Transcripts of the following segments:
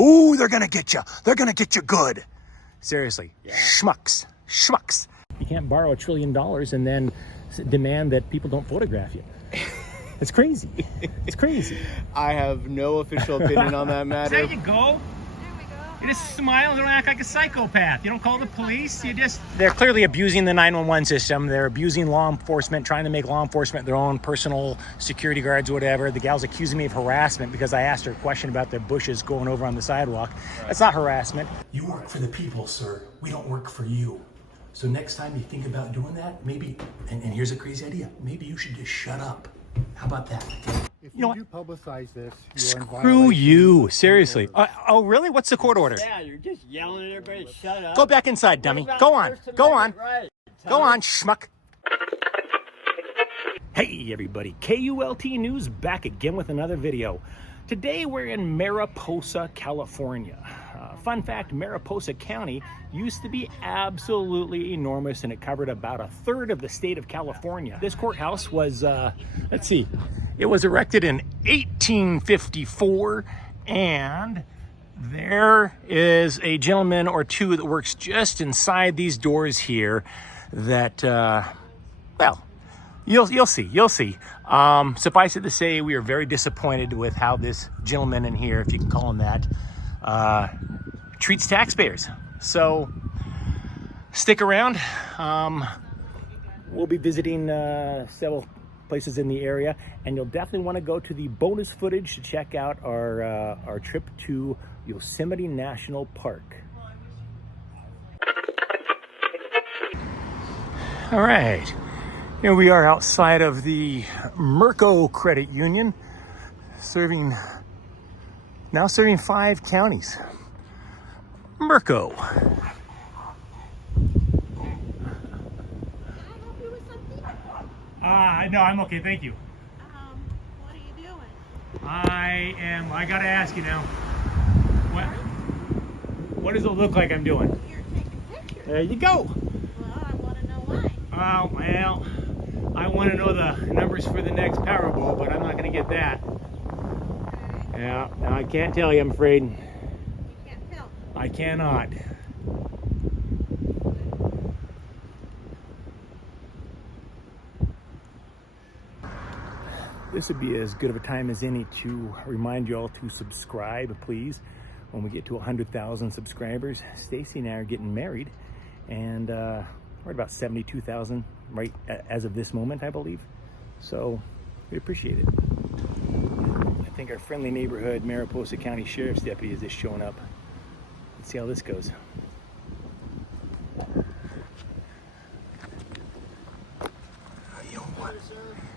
ooh, they're gonna get you. They're gonna get you good. Seriously, schmucks, schmucks. You can't borrow $1 trillion and then demand that people don't photograph you. It's crazy. It's crazy. I have no official opinion on that matter. There you go. You just smile and don't act like a psychopath. You don't call the police. You just... They're clearly abusing the 911 system. They're abusing law enforcement, trying to make law enforcement their own personal security guards, whatever. The gal's accusing me of harassment because I asked her a question about the bushes going over on the sidewalk. Right. That's not harassment. You work for the people, sir. We don't work for you. So next time you think about doing that, maybe, and here's a crazy idea, maybe you should just shut up. How about that? If you do publicize this, you're in Screw violation you, of seriously. court Oh, really? What's the court order? Yeah, you're just yelling at everybody, shut up. Go back inside, dummy. Go on. Go on. Go on, schmuck. Hey, everybody. KULT News back again with another video. Today, we're in Mariposa, California. Fun fact, Mariposa County used to be absolutely enormous, and it covered about 1/3 of the state of California. This courthouse was, let's see, it was erected in 1854, and there is a gentleman or two that works just inside these doors here that, well, you'll see. Suffice it to say, we are very disappointed with how this gentleman in here, if you can call him that, treats taxpayers. So stick around. We'll be visiting several places in the area, and you'll definitely want to go to the bonus footage to check out our trip to Yosemite National Park. All right, here we are outside of the Merco Credit Union, now serving 5 counties. Merco. Can I help you with something? No, I'm okay, thank you. What are you doing? I gotta ask you now. What does it look like I'm doing? You're taking pictures. There you go. Well, I want to know why. Oh, well, I want to know the numbers for the next Powerball, but I'm not gonna get that. Yeah, I can't tell you, I'm afraid. You can't tell. I cannot. This would be as good of a time as any to remind you all to subscribe, please. When we get to 100,000 subscribers, Stacy and I are getting married, and we're at about 72,000 right as of this moment, I believe. So we appreciate it. I think our friendly neighborhood Mariposa County Sheriff's Deputy is just showing up. Let's see how this goes.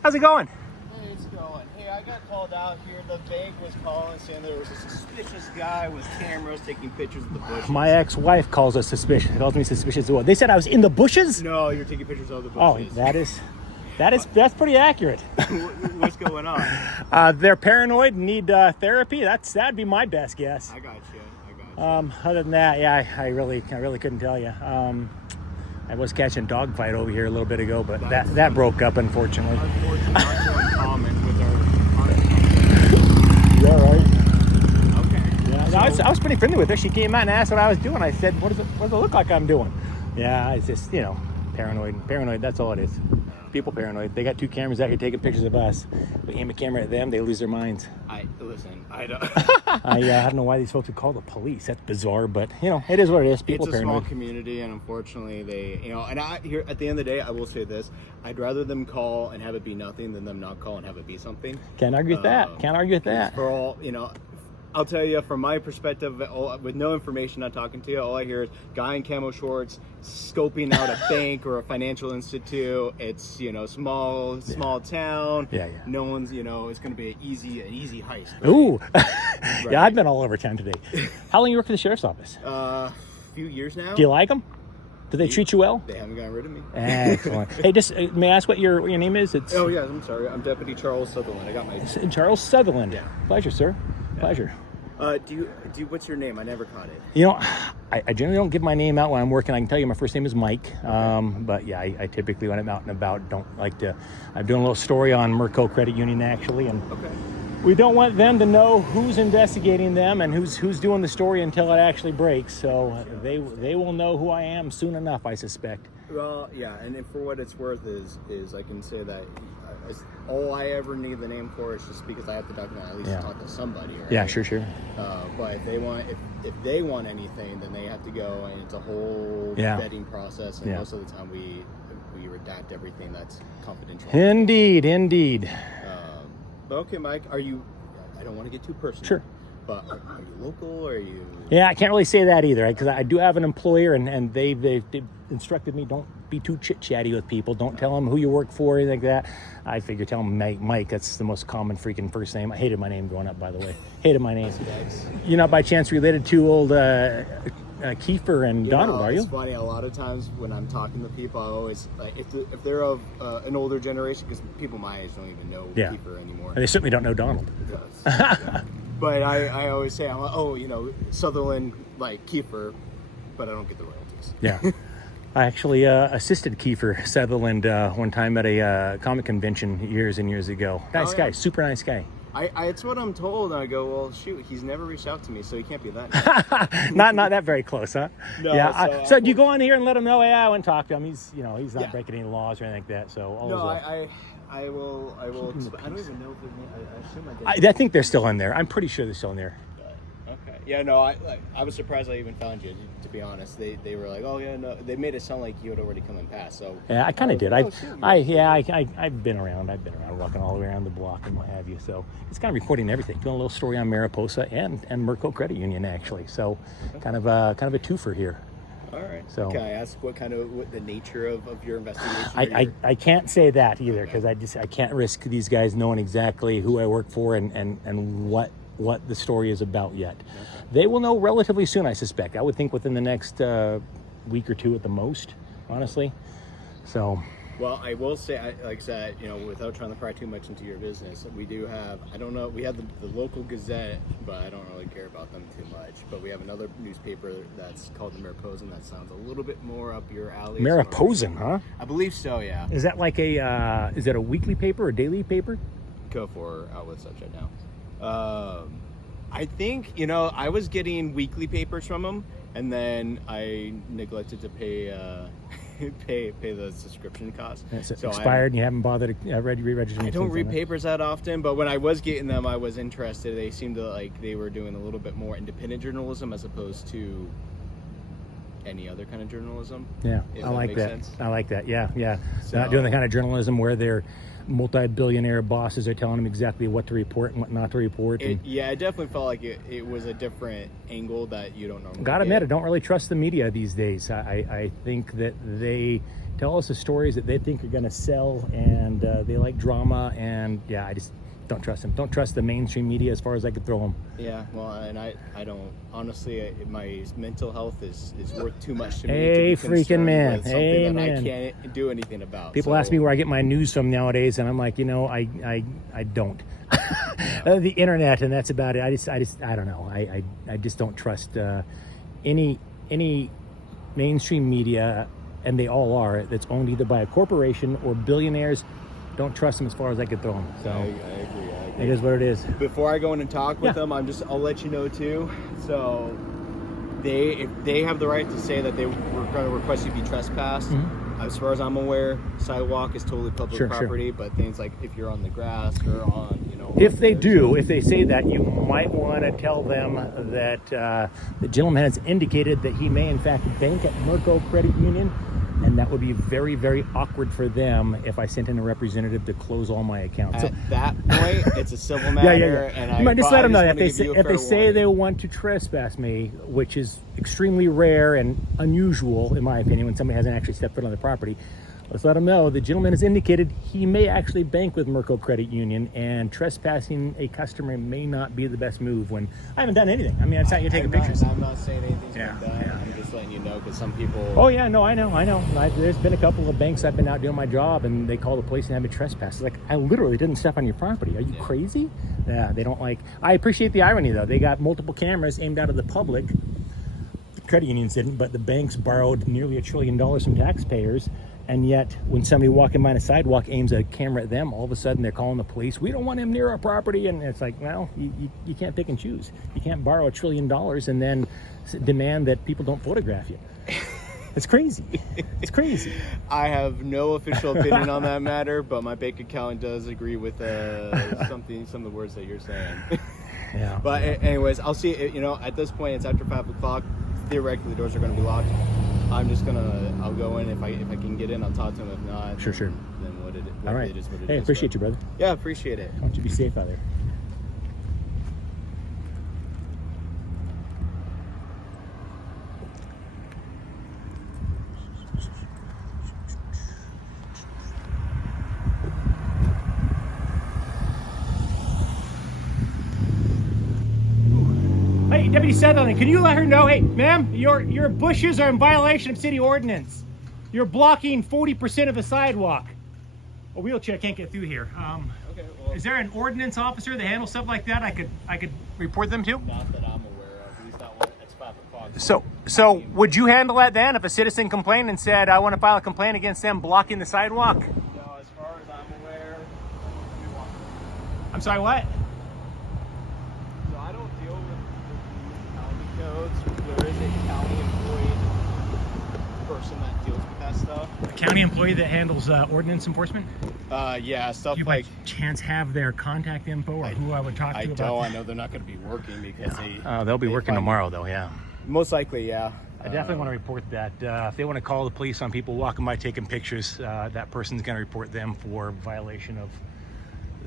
How's it going? Hey, it's going. Hey, I got called out here. The bank was calling saying there was a suspicious guy with cameras taking pictures of the bushes. My ex-wife calls me suspicious as well. They said I was in the bushes? No, you're taking pictures of the Oh, bushes. that's pretty accurate. What's going on? They're paranoid and need therapy. That'd be my best guess. I got you. Other than that, yeah, I really couldn't tell you. I was catching a dog fight over here a little bit ago, but that broke up, unfortunately. Unfortunately, not so uncommon with our Yeah, right. Okay. Yeah, no, I was pretty friendly with her. She came out and asked what I was doing. I said, what does it look like I'm doing? Yeah, it's just, paranoid. That's all it is. People paranoid. They got 2 cameras out here taking pictures of us. We aim a camera at them, they lose their minds. I don't. I don't know why these folks would call the police. That's bizarre, but it is what it is. People It's a paranoid. small community, and unfortunately, they, and here at the end of the day, I will say this: I'd rather them call and have it be nothing than them not call and have it be something. Can't argue with that. Can't argue with that. For all, I'll tell you from my perspective, with no information, not talking to you, all I hear is guy in camo shorts scoping out a bank or a financial institute. It's small town. Yeah. No one's it's going to be an easy heist. Right? Ooh, Right. Yeah, I've been all over town today. How long you work for the sheriff's office? Few years now. Do you like them? Do they treat you well? They haven't gotten rid of me. Excellent. Hey, just may I ask what your name is? Oh yeah, I'm sorry. I'm Deputy Charles Sutherland. I got my. Charles Sutherland. Yeah. Pleasure, sir. Yeah. Pleasure. Do you? What's your name? I never caught it. I generally don't give my name out when I'm working. I can tell you my first name is Mike. But yeah, I typically when I'm out and about don't like to. I'm doing a little story on Merco Credit Union actually, and okay. we don't want them to know who's investigating them and who's doing the story until it actually breaks. So they will know who I am soon enough, I suspect. Well, yeah, and for what it's worth is I can say that all I ever need the name for is just because I have to document at least talk to somebody. Right? Yeah, sure. But if they want anything, then they have to go, and it's a whole vetting process. And most of the time, we redact everything that's confidential. Indeed. But okay, Mike, are you? I don't want to get too personal. Sure. But are you local or are you? Yeah, I can't really say that either, because I do have an employer, and they instructed me, don't be too chit-chatty with people. Don't tell them who you work for, anything like that. I figure tell them Mike. That's the most common freaking first name. I hated my name growing up, by the way. Hated my name. You're not by chance related to old Kiefer and Donald, are you? It's funny. A lot of times when I'm talking to people, I always like if they're of an older generation, because people my age don't even know Kiefer anymore. And they certainly don't know Donald. But I always say, I'm like, oh, Sutherland, like Kiefer, but I don't get the royalties. Yeah. I actually assisted Kiefer Sutherland one time at a comic convention years and years ago. Nice guy, super nice guy. It's what I'm told. And I go, well, shoot, he's never reached out to me, so he can't be that nice. not that very close, huh? No. Yeah. So do you go on here and let him know? Yeah, I went and talk to him. He's not breaking any laws or anything like that. So all I will. I don't even know if I assume I did. I think they're still in there. I'm pretty sure they're still in there. Okay. Yeah. No. I was surprised I even found you. To be honest, they were like, oh yeah, no. They made it sound like you had already come and passed. So yeah, I kind of did. I've been around. I've been around, walking all the way around the block and what have you. So it's kind of recording everything, doing a little story on Mariposa and Merco Credit Union actually. So kind of a twofer here. All right. So can I ask what the nature of your investigation? I can't say that either, because I can't risk these guys knowing exactly who I work for and what the story is about yet. Okay. They will know relatively soon, I suspect. I would think within the next week or two at the most, honestly. So. Well, I will say, like I said, without trying to pry too much into your business, we do have, I don't know, we have the local Gazette, but I don't really care about them too much. But we have another newspaper that's called the Mariposa that sounds a little bit more up your alley. Mariposa, huh? I believe so, yeah. Is that like is that a weekly paper or daily paper? Go for outlets such right now. I think, I was getting weekly papers from them, and then I neglected to pay the subscription cost. It's expired and you haven't bothered to re-register? I don't read papers that often, but when I was getting them, I was interested. They seemed to like they were doing a little bit more independent journalism as opposed to any other kind of journalism. Yeah, I like that. I like that. Yeah. So, not doing the kind of journalism where they're multi-billionaire bosses are telling them exactly what to report and what not to report. It definitely felt like it was a different angle that you don't normally Gotta admit, I don't really trust the media these days. I think that they tell us the stories that they think are going to sell, and they like drama, and I just don't trust them. Don't trust the mainstream media as far as I could throw them. Yeah, well, and I don't, honestly, my mental health is worth too much to me to be freaking man. With something that I can't do anything about. People ask me where I get my news from nowadays, and I'm like, I don't. The internet, and that's about it. I don't know. I just don't trust any mainstream media, and they all are, that's owned either by a corporation or billionaires. Don't trust them as far as I could throw them. So I agree. It is what it is. Before I go in and talk with them, I'll let you know too. So if they have the right to say that they were going to request you be trespassed. Mm-hmm. As far as I'm aware, sidewalk is totally public property, but things like if you're on the grass or on, if they say that, you might want to tell them that the gentleman has indicated that he may in fact bank at Merco Credit Union, and that would be very, very awkward for them if I sent in a representative to close all my accounts. At that point, it's a civil matter, and you might just let them know if they say they want to trespass me, which is extremely rare and unusual, in my opinion, when somebody hasn't actually stepped foot on the property. Let's let them know the gentleman has indicated he may actually bank with Merco Credit Union, and trespassing a customer may not be the best move when I haven't done anything. I mean, it's not you taking pictures. I'm not saying anything's been done. Yeah. I'm just letting you know, because some people... Oh, yeah, no, I know. There's been a couple of banks I've been out doing my job, and they call the police and have me trespassed. It's like, I literally didn't step on your property. Are you crazy? Yeah, they don't like... I appreciate the irony, though. They got multiple cameras aimed out at the public. The credit unions didn't, but the banks borrowed nearly $1 trillion from taxpayers, And yet, when somebody walking by the sidewalk aims a camera at them, all of a sudden they're calling the police. We don't want him near our property. And it's like, well, you can't pick and choose. You can't borrow $1 trillion and then demand that people don't photograph you. It's crazy. It's crazy. I have no official opinion on that matter, but my bank account does agree with some of the words that you're saying. Yeah. But anyways, I'll see. You know, at this point, it's after 5 o'clock. Theoretically, the doors are going to be locked. I'll go in if I can get in. I'll talk to him. If not, Sure. Then what it is. All right. It is what it Hey, is, appreciate but- you, brother. Yeah, appreciate it. Why don't you be safe out there? Hey, Deputy Sutherland, can you let her know? Hey, ma'am, your bushes are in violation of city ordinance. You're blocking 40% of the sidewalk. A wheelchair can't get through here. Okay. Well, Is there an ordinance officer that handles stuff like that I could report them to? not that I'm aware of. At least not when it's 5 o'clock. So would you handle that then if a citizen complained and said, I want to file a complaint against them blocking the sidewalk? No, as far as I'm aware, we want. I'm sorry, what? So I don't deal with the county codes. There is a county employee person that deals with that stuff. A county employee that handles ordinance enforcement? Yeah, stuff Do you like. by chance have their contact info or who I would talk to I about don't. that? I know they're not going to be working because They'll be they working find- tomorrow though, yeah. Most likely, yeah. I definitely want to report that. If they want to call the police on people walking by taking pictures, that person's going to report them for violation of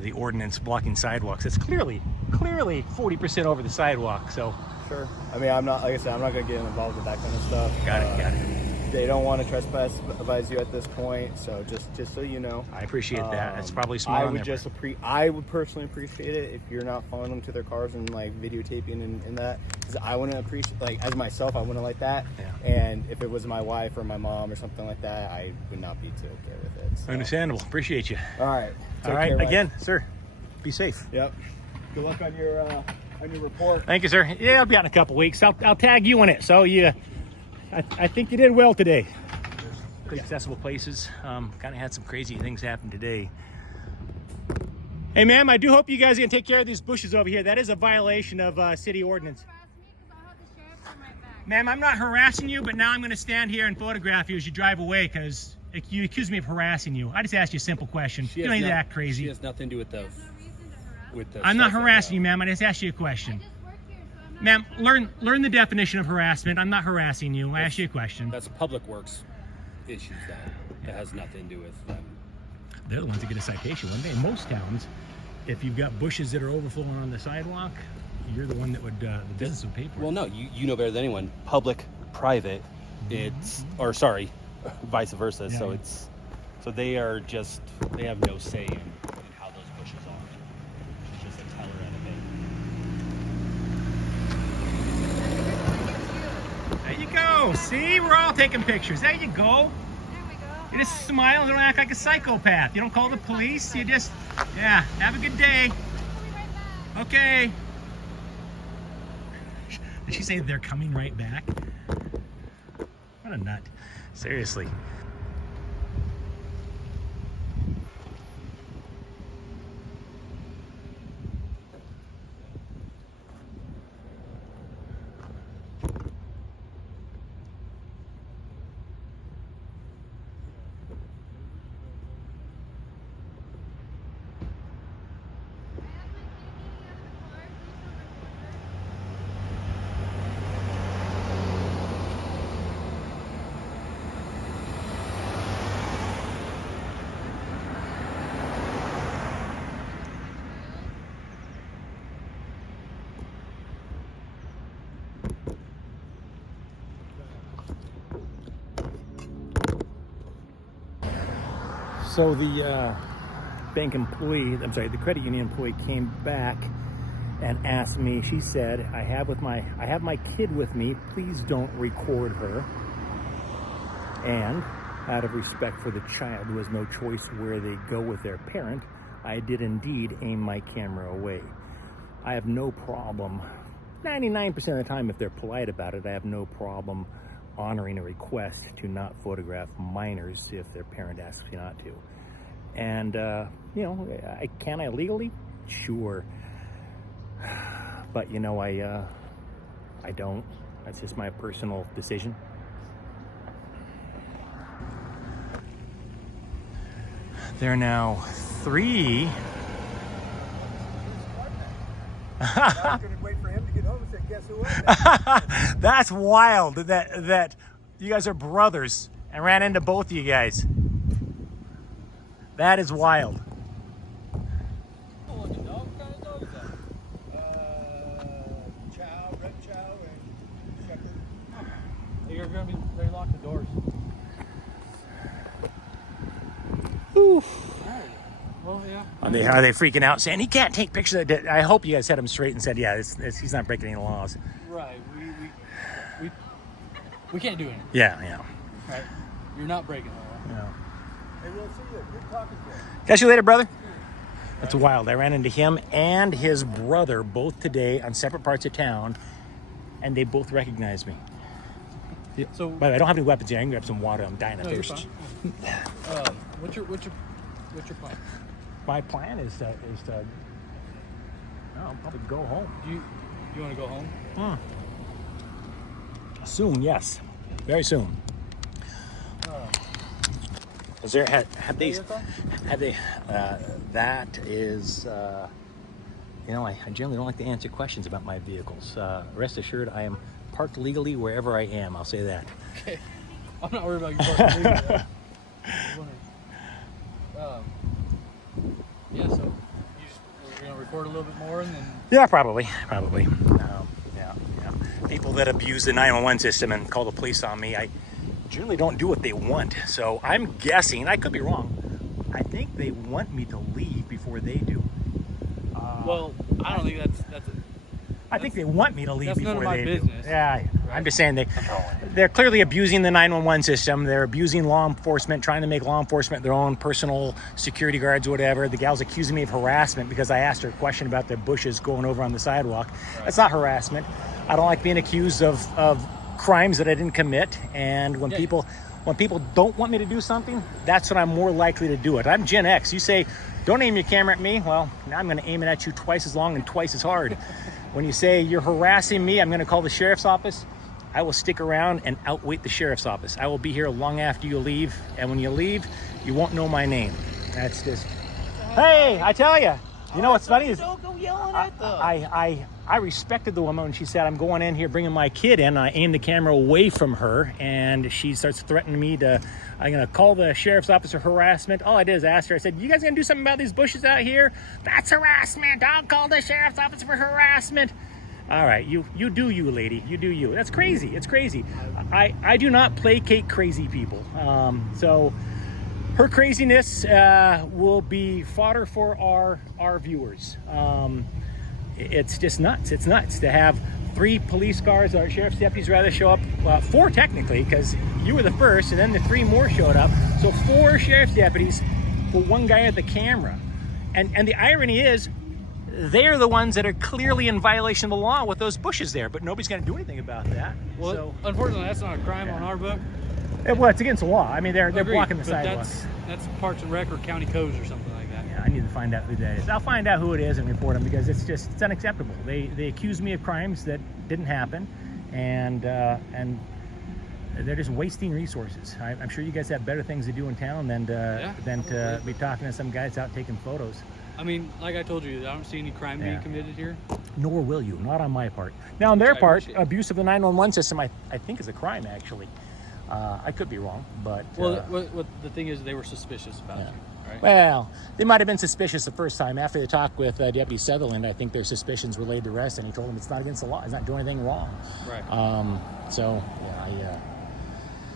the ordinance blocking sidewalks. It's clearly 40% over the sidewalk, so. Sure. I mean, I'm not, like I said, I'm not going to get involved with that kind of stuff. Got it. They don't want to trespass advise you at this point, so just so you know. I appreciate that. It's probably smart I on would their just I would personally appreciate it if you're not following them to their cars and like videotaping and that, because I wouldn't appreciate, like, as myself, I wouldn't like that. Yeah. And if it was my wife or my mom or something like that, I would not be too okay with it. So. Understandable. Appreciate you. All right. All right. Again, sir, be safe. Yep. Good luck on your report. Thank you, sir. Yeah, I'll be out in a couple weeks. I'll tag you in it. So I think you did well today. Pretty accessible places. Kind of had some crazy things happen today. Hey, ma'am, I do hope you guys are gonna take care of these bushes over here. That is a violation of city ordinance. Ma'am, I'm not harassing you, but now I'm gonna stand here and photograph you as you drive away because you accuse me of harassing you. I just asked you a simple question. You don't need to act crazy. She has nothing to do with the. I'm not harassing you, ma'am. I just asked you a question. Ma'am, learn the definition of harassment. I'm not harassing you. I asked you a question. That's public works issues that has nothing to do with them. They're the ones that get a citation one day. In most towns, if you've got bushes that are overflowing on the sidewalk, you're the one that would the business would pay for it. Well, no, you know better than anyone. Public, private, or sorry, vice versa. Yeah, So yeah. so they have no say in how those bushes are. She's just a teller at a bank. There you go. See, we're all taking pictures. There you go. There we go. You just smile and don't act like a psychopath. You don't call the police. You just, yeah, have a good day. Okay. Did she say they're coming right back? What a nut. Seriously. So the bank employee, the credit union employee came back and asked me, she said, I have my kid with me, please don't record her. And out of respect for the child who has no choice where they go with their parent, I did indeed aim my camera away. I have no problem, 99% of the time if they're polite about it, I have no problem honoring a request to not photograph minors if their parent asks me not to. And, you know, can I legally? Sure. But, you know, I don't. That's just my personal decision. There are now 3. I couldn't wait for him to get home and say, guess who was it? That's wild that you guys are brothers and ran into both of you guys. That is wild. Chow, red chow, and shepherd. You're going to be, they lock the doors. Well, yeah. Are they freaking out saying he can't take pictures of that? I hope you guys set him straight and said, yeah, he's not breaking any laws. Right. We can't do anything. Yeah. Right. You're not breaking the law. Yeah. Hey, we'll see you. Good talking to you. Catch you later, brother. That's wild. I ran into him and his brother both today on separate parts of town, and they both recognized me. So, By the way, I don't have any weapons here. I can grab some water. I'm dying of no, you're thirst. fine. What's your plan? My plan is to I'll probably go home. Do you want to go home? Soon, yes. Very soon. Is there have they that is you know, I generally don't like to answer questions about my vehicles. Rest assured, I am parked legally wherever I am. I'll say that. Okay. I'm not worried about your parking. Yeah, so you're going to record a little bit more and then... Yeah, probably. Yeah. People that abuse the 911 system and call the police on me, I generally don't do what they want. So I'm guessing, I could be wrong, I think they want me to leave before they do. Well, I don't think that's I think they want me to leave that's none before of my they business. do. Yeah, Right. I'm just saying they're clearly abusing the 911 system. They're abusing law enforcement, trying to make law enforcement their own personal security guards, whatever. The gal's accusing me of harassment because I asked her a question about the bushes going over on the sidewalk. Right. That's not harassment. I don't like being accused of crimes that I didn't commit. And when people don't want me to do something, that's when I'm more likely to do it. I'm Gen X. You say, don't aim your camera at me. Well, now I'm going to aim it at you twice as long and twice as hard. When you say you're harassing me, I'm going to call the sheriff's office. I will stick around and outwait the sheriff's office. I will be here long after you leave. And when you leave, you won't know my name. That's just, hey, I tell you, you know what's funny is Don't go yelling at them. I respected the woman when she said, I'm going in here bringing my kid in. I aimed the camera away from her, and she starts threatening me I'm going to call the sheriff's office for harassment. All I did is ask her, I said, you guys going to do something about these bushes out here? That's harassment. I'll call the sheriff's office for harassment. All right, you do you, lady. You do you. That's crazy. It's crazy. I do not placate crazy people. So her craziness will be fodder for our viewers. It's just nuts. It's nuts to have 3 police cars or sheriff's deputies rather show up. 4 technically, because you were the first, and then the 3 more showed up. So 4 sheriff's deputies for 1 guy at the camera. And the irony is, they're the ones that are clearly in violation of the law with those bushes there, but nobody's going to do anything about that. Well, so, unfortunately, that's not a crime on our book. well, it's against the law. I mean, they're Agreed, blocking the but sidewalk. That's Parks and Rec or county codes or something like that. Yeah, I need to find out who that is. I'll find out who it is and report them, because it's unacceptable. They accuse me of crimes that didn't happen, and they're just wasting resources. I'm sure you guys have better things to do in town than to be talking to some guys out taking photos. I mean, like I told you, I don't see any crime being committed here. Nor will you, not on my part. Now, on their I part, appreciate it. abuse of the 911 system, I think is a crime, actually. I could be wrong, but... Well, what the thing is, they were suspicious about you, right? Well, they might have been suspicious the first time. After they talked with Deputy Sutherland, I think their suspicions were laid to rest, and he told them it's not against the law. He's not doing anything wrong. Right. So, yeah,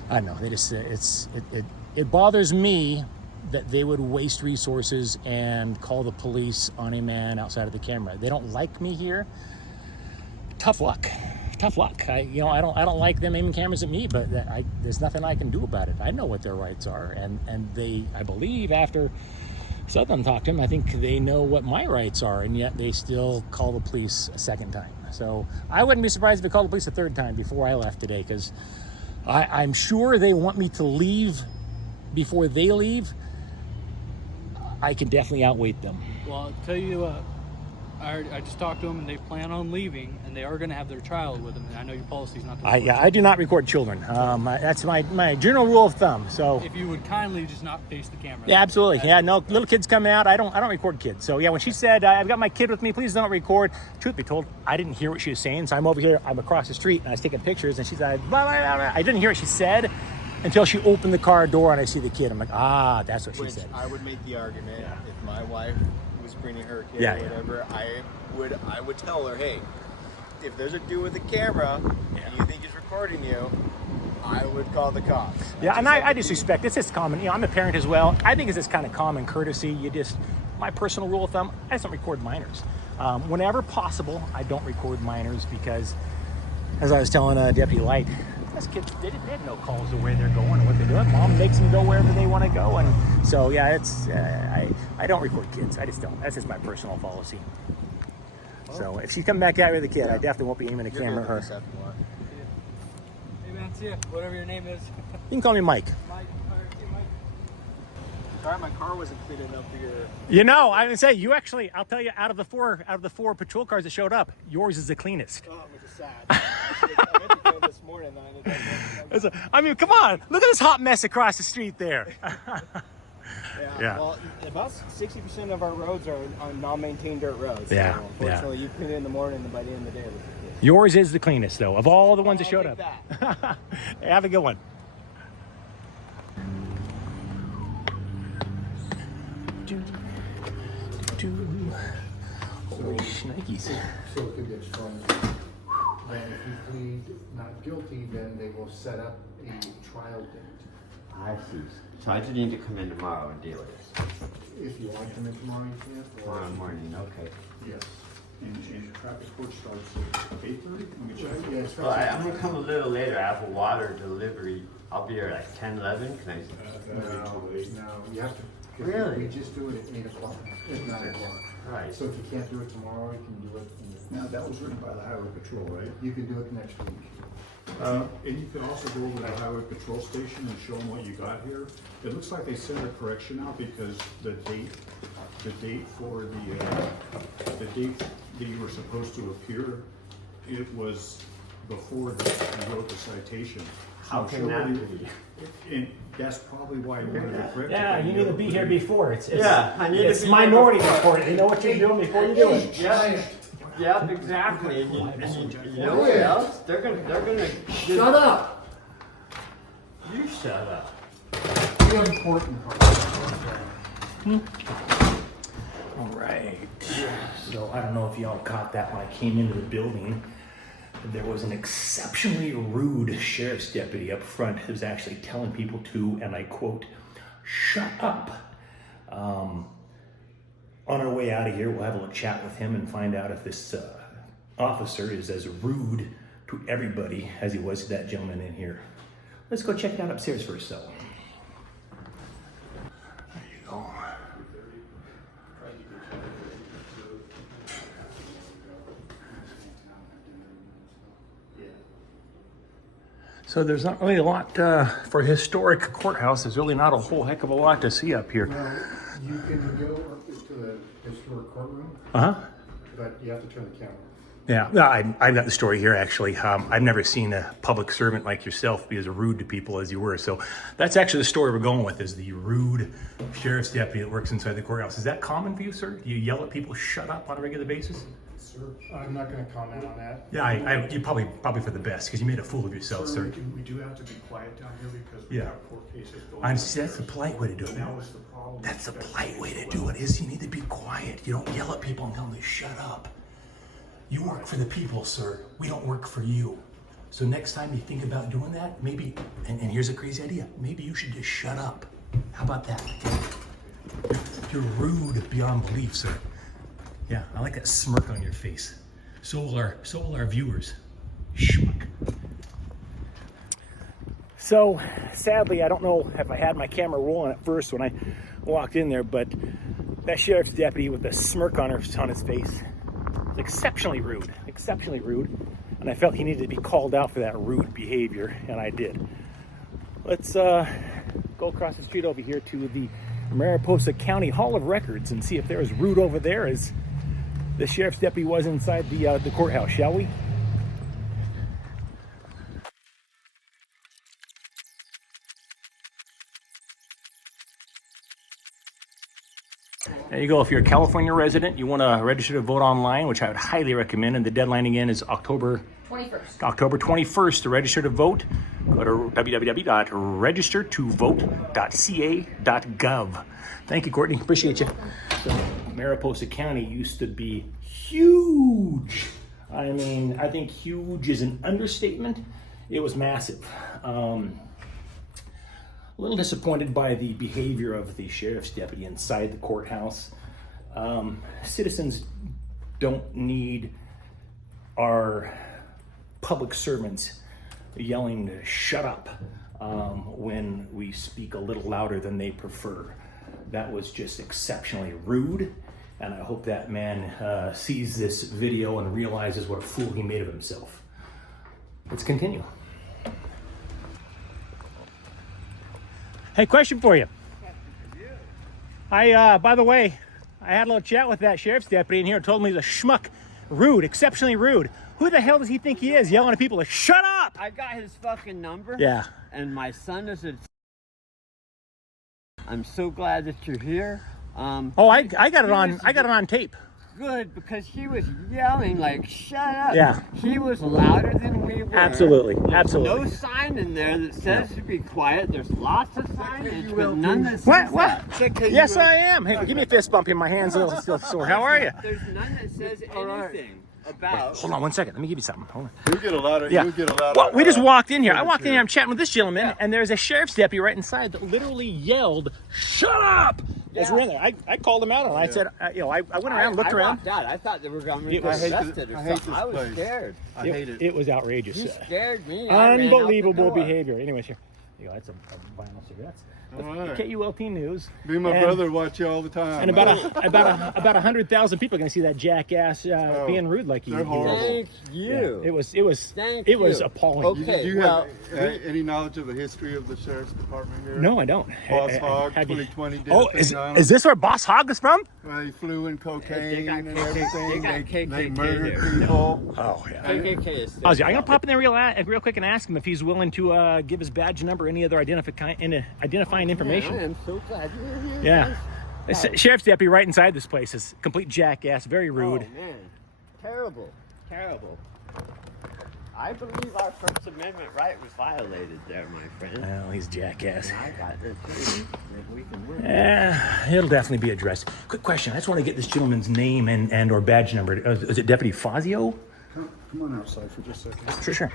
I don't know. They just it bothers me that they would waste resources and call the police on a man outside of the camera. They don't like me here. Tough luck. I don't like them aiming cameras at me, but there's nothing I can do about it. I know what their rights are, and they, I believe, after Sutherland talked to him, I think they know what my rights are, and yet they still call the police a second time. So I wouldn't be surprised if they called the police a third time before I left today, because I'm sure they want me to leave before they leave. I can definitely outweight them. Well, I'll tell you what, I just talked to them and they plan on leaving and they are going to have their child with them. And I know your policy is not to record I do not record children. That's my general rule of thumb. So if you would kindly just not face the camera. yeah, absolutely. Yeah, no, little kids come out. I don't record kids. So yeah, when she said I've got my kid with me, please don't record. Truth be told, I didn't hear what she was saying. So I'm over here. I'm across the street and I was taking pictures. And she's like, blah, blah, blah, blah. I didn't hear what she said until she opened the car door and I see the kid. I'm like, that's what she said. I would make the argument if my wife was bringing her kid Yeah, or whatever, I would tell her, hey, if there's a dude with a camera and you think he's recording you, I would call the cops. Yeah, and I just respect, it's just common, I'm a parent as well. I think it's just kind of common courtesy. My personal rule of thumb, I just don't record minors. Whenever possible, I don't record minors because, as I was telling Deputy Light, those kids, they have no calls to where they're going or what they're doing. Mom makes them go wherever they want to go. And so, yeah, I don't record kids. I just don't. That's just my personal policy. So if she's coming back out with a kid, I definitely won't be aiming a camera at her. Hey man, see ya. Whatever your name is. You can call me Mike. Mike. All right, see you, Mike. Sorry, my car wasn't fit enough for your... You know, I would say you actually, I'll tell you, out of the four patrol cars that showed up, yours is the cleanest. Oh, which is sad. I meant to go this morning. I mean, come on, look at this hot mess across the street there. Yeah. Well, about 60% of our roads are on non-maintained dirt roads. Yeah, So unfortunately, you clean it in the morning, and by the end of the day, it's Yours is the cleanest, though, of all the ones that showed up. that. Hey, have a good one. Holy shnikes. So it could get strong. Then if you plead not guilty, then they will set up a trial date. I see. So I just need to come in tomorrow and deal with this. If you want to come in tomorrow, you can. Tomorrow morning, okay. Yes. And traffic court starts at 8:30? Yeah, it's Well, I'm gonna come a little later. I have a water delivery. I'll be here at like 10, 11. Can I? No, you have to. Really? We just do it at 8 o'clock, at 9 o'clock. Right. So if you can't do it tomorrow, you can do it. Now, that was written by the Highway Patrol, right? You can do it next week. And you can also go over to the Highway Patrol station and show them what you got here. It looks like they sent a correction out because the date for the date that you were supposed to appear, it was before you wrote the citation. How can that be? And that's probably why you wanted to correct it. Yeah, you need to be here before. It's I need to be minority report. You know what you're doing before you do it. Yeah, exactly. And you know what else? They're gonna. Shut up! You shut up. The important part. All right. So I don't know if y'all caught that when I came into the building. There was an exceptionally rude sheriff's deputy up front who's actually telling people to, and I quote, shut up. On our way out of here, we'll have a little chat with him and find out if this officer is as rude to everybody as he was to that gentleman in here. Let's go check that upstairs first, though. There you go. So there's not really a lot for a historic courthouse. There's really not a whole heck of a lot to see up here. Well, you can go up to the historic courtroom, Uh-huh. but you have to turn the camera off. Yeah, I've got the story here, actually. I've never seen a public servant like yourself be as rude to people as you were. So that's actually the story we're going with, is the rude sheriff's deputy that works inside the courthouse. Is that common for you, sir? Do you yell at people, shut up, on a regular basis? Sir, I'm not going to comment on that. Yeah, you probably for the best, because you made a fool of yourself, sir. We do have to be quiet down here because we Yeah. have court cases going. That's the polite way to do it. That was the problem. That's the polite way to do it, is you need to be quiet. You don't yell at people and tell them to shut up. You work for the people, sir. We don't work for you. So next time you think about doing that, maybe, and here's a crazy idea, maybe you should just shut up. How about that? You're rude beyond belief, sir. Yeah, I like that smirk on your face. So will our viewers. Schmuck. So, sadly, I don't know if I had my camera rolling at first when I walked in there, but that sheriff's deputy with a smirk on his face was exceptionally rude, and and I felt he needed to be called out for that rude behavior, and I did. Let's go across the street over here to the Mariposa County Hall of Records and see if they're as rude over there as the sheriff's deputy was inside the courthouse, shall we? There you go. If you're a California resident, you want to register to vote online, which I would highly recommend, and the deadline again is October 21st. October 21st to register to vote. Go to www.registertovote.ca.gov. Thank you, Courtney. Appreciate you. So, Mariposa County used to be huge. I mean, I think huge is an understatement. It was massive. A little disappointed by the behavior of the sheriff's deputy inside the courthouse. Citizens don't need our public servants yelling to shut up when we speak a little louder than they prefer. That was just exceptionally rude, and I hope that man sees this video and realizes what a fool he made of himself. Let's continue. Hey, question for you. By the way, I had a little chat with that sheriff's deputy in here and told me he's a schmuck. Rude, exceptionally rude. Who the hell does he think he is, yelling at people to shut up? I got his fucking number. Yeah. And my son is a... I'm so glad that you're here. Oh, I got it on. I got it on tape. Good, because he was yelling like, shut up. Yeah. He was louder than we were. Absolutely, There's absolutely. no sign in there that says to be quiet. There's lots of signage, but none that says What? that. Yes, I am. Hey, give me a fist bump here. My hand's a little still sore. How are you? There's none that says anything about... Hold on 1 second. Let me give you something. Hold on. You get a lot of. Yeah. You get a lot Well, of, we just walked in here. I walked in here. I'm chatting with this gentleman, and there's a sheriff's deputy right inside that literally yelled, "Shut up!" As we're in there, I called him out, and I said, I went around, looked around. walked out. I thought they were going to It get was- arrested or I hate something. this I was place. scared. I hate it. It was outrageous. You scared me. I ran out the Unbelievable door. behavior. Anyways, here. That's a vinyl cigarette. All right. KULT News. Me and my And- brother watch you all the time. And about 100,000 people are going to see that jackass being rude like he they're was. horrible. Thank you. It was Thank it was you. appalling. Okay. Do you well, have any knowledge of the history of the sheriff's department here? No, I don't. Boss Hogg, Have you- 2020 did Oh, a thing on him. is this where Boss Hogg is from? Well, he flew in cocaine got and KKK everything. they got They KKK murdered there. people. Oh yeah. KKK is still I'm gonna pop in there real quick and ask him if he's willing to give his badge number, any other identifying information. I am so glad you're here. Yeah. guys. The sheriff's deputy right inside this place is a complete jackass, very rude. Oh, man. Terrible. Terrible. I believe our First Amendment right was violated there, my friend. Oh, he's a jackass. I got this too. If we can win. Yeah, it'll definitely be addressed. Quick question. I just want to get this gentleman's name and or badge number. Is it Deputy Fazio? Come on outside for just a second. Sure.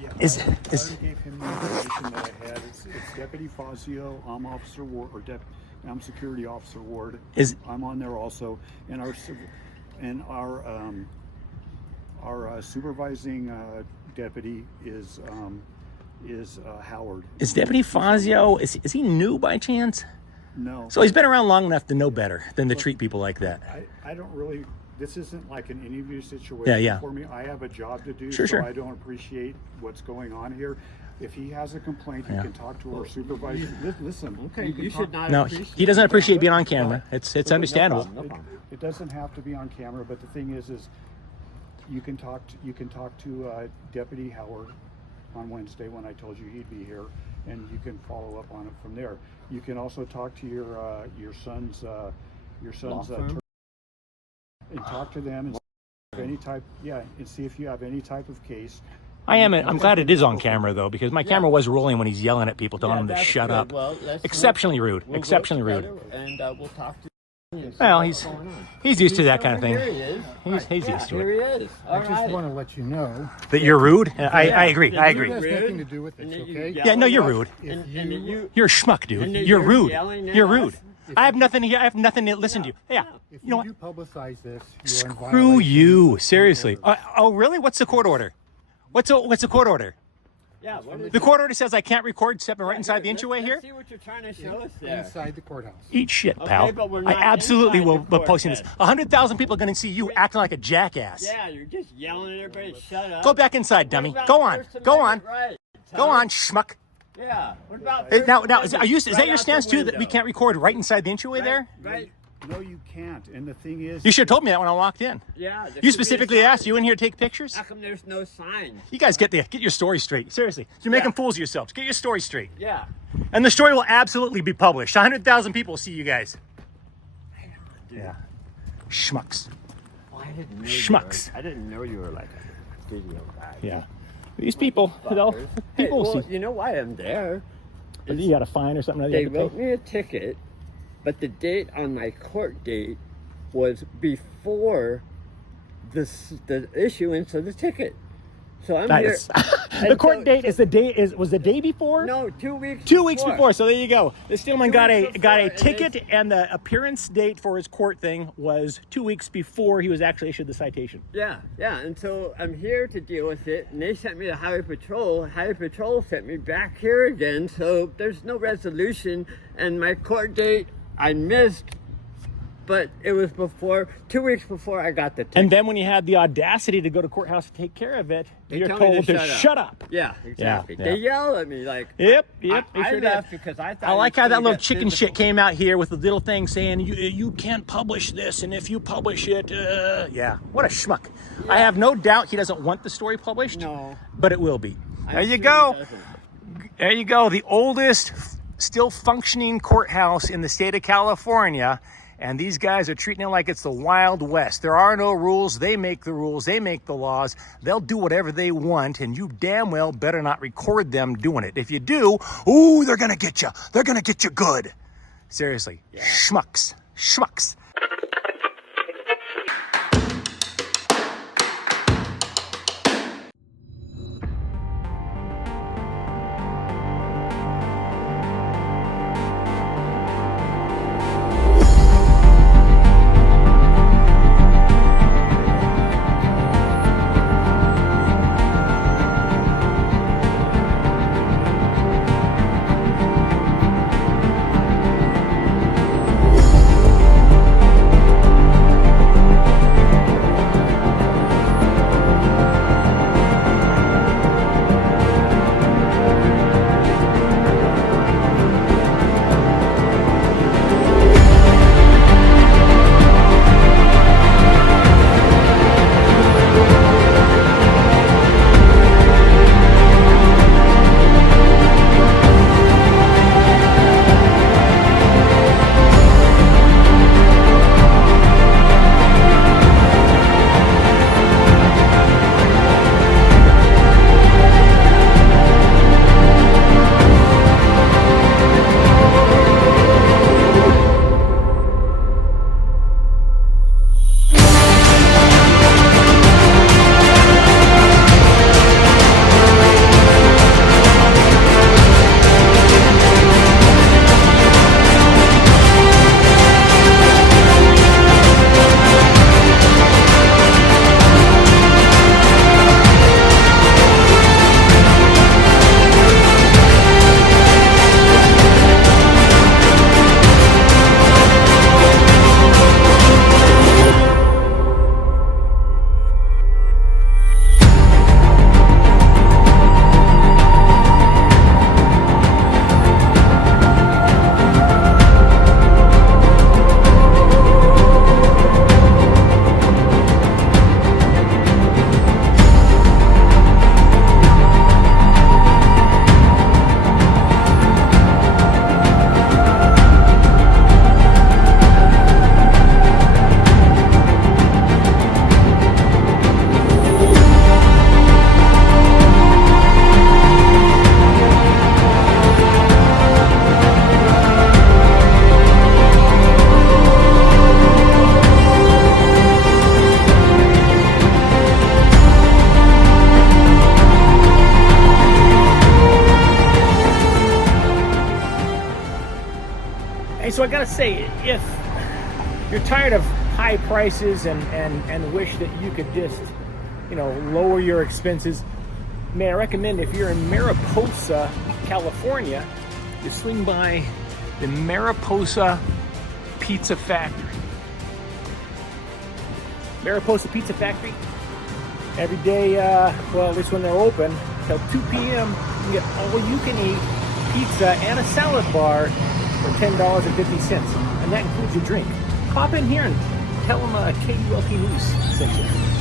Yeah, Is- I already gave him the information that I had. It's Deputy Fazio. I'm Officer Ward, I'm Security Officer Ward. I'm on there also, and our supervising deputy is Howard. Is Deputy Fazio, is he new by chance? No. So he's been around long enough to know better than to treat people like that. I don't really. This isn't like an interview situation Yeah. for me. I have a job to do, Sure. I don't appreciate what's going on here. If he has a complaint, he can talk to our supervisor. Listen, Okay, you should not No, appreciate he doesn't appreciate being on it. camera. It's No understandable. problem. It doesn't have to be on camera, but the thing is you can talk to Deputy Howard on Wednesday when I told you he'd be here, and you can follow up on it from there. You can also talk to your son's firm? and talk to them and see if you have any type of case. I'm glad it is on camera though, because my camera was rolling when he's yelling at people, telling them to that's shut good. up. Well, let's Exceptionally rude. we'll Exceptionally work rude. together, And we'll talk to you and see Well, what's going on. he's used to that kind of Here thing. he is. He's used to Here it. he is. All I just right. want to let you know. That you're rude? I agree. Yeah, I you agree. It has Rude. nothing to do with And this, then you okay? yell Yeah, no, at you're us, rude. And you You're a schmuck, dude. And then You're you're rude. yelling at You're us? rude. I have nothing here. I have nothing to listen to. Yeah. If You know you what? do publicize this, you're in Screw violation you. of Seriously. court order. Oh, really? What's the court order? What's the court order? Yeah, what is The court order says I can't record stepping right inside the entryway here. Let's see what you're trying to show us there. Inside the courthouse. Eat shit, Okay, pal. but we're I not absolutely inside will the be court posting this. then. 100,000 people are going to see you acting like a jackass. Yeah, you're just yelling at everybody to shut up. Go back inside, dummy. What about Go on. First Go on. Amendment rights, Go huh? on, schmuck. Yeah. What about Now, First is that Amendment your right stance out the too, that we window? can't record right inside the entryway there? Right. No, you can't. And the thing is, You should have told me that when I walked in. Yeah. there should You be a specifically sign. asked, you in here to take pictures? How come there's no sign? You guys get your story straight. Seriously. You're making fools of yourselves. Get your story straight. Yeah. And the story will absolutely be published. 100,000 people will see you guys. Yeah. Schmucks. Well, I didn't know Schmucks. I didn't know you were like a video guy. Yeah. These people, they'll, Hey, people will well, see. you know why I'm there? You got a fine or something? They You have to wrote pay? me a ticket, but the date on my court date was before the issuance of the ticket. So I'm Nice. here. The court date is was the day before? No, 2 weeks. 2 weeks before. So there you go. The Steelman 2 got weeks a got a before, and ticket, and the appearance date for his court thing was 2 weeks before he was actually issued the citation. Yeah, yeah. And so I'm here to deal with it, and they sent me to Highway Patrol. Highway Patrol sent me back here again. So there's no resolution, and my court date I missed. But it was 2 weeks before I got the ticket. And then when you had the audacity to go to courthouse to take care of it, They you're tell me told to shut up. Yeah, exactly. Yeah. They yell at me like. Yep. I they sure did. left because I thought. I like it was how that gonna little get chicken physical. shit came out here with the little thing saying you can't publish this, and if you publish it, yeah, what a schmuck. I have no doubt he doesn't want the story published. No. But it will be. There I'm you sure go. he doesn't. There you go. The oldest still functioning courthouse in the state of California. And these guys are treating it like it's the Wild West. There are no rules. They make the rules. They make the laws. They'll do whatever they want, and you damn well better not record them doing it. If you do, ooh, they're going to get you. They're going to get you good. Seriously. Schmucks. Schmucks. Hey, so I gotta say, if you're tired of high prices and wish that you could just, lower your expenses, May I recommend, if you're in Mariposa, California, you swing by the Mariposa Pizza Factory. Mariposa Pizza Factory, every day, well, at least when they're open, till 2 p.m., you can get all-you-can-eat pizza and a salad bar for $10.50, and that includes your drink. Pop in here and tell them KULT News sent you.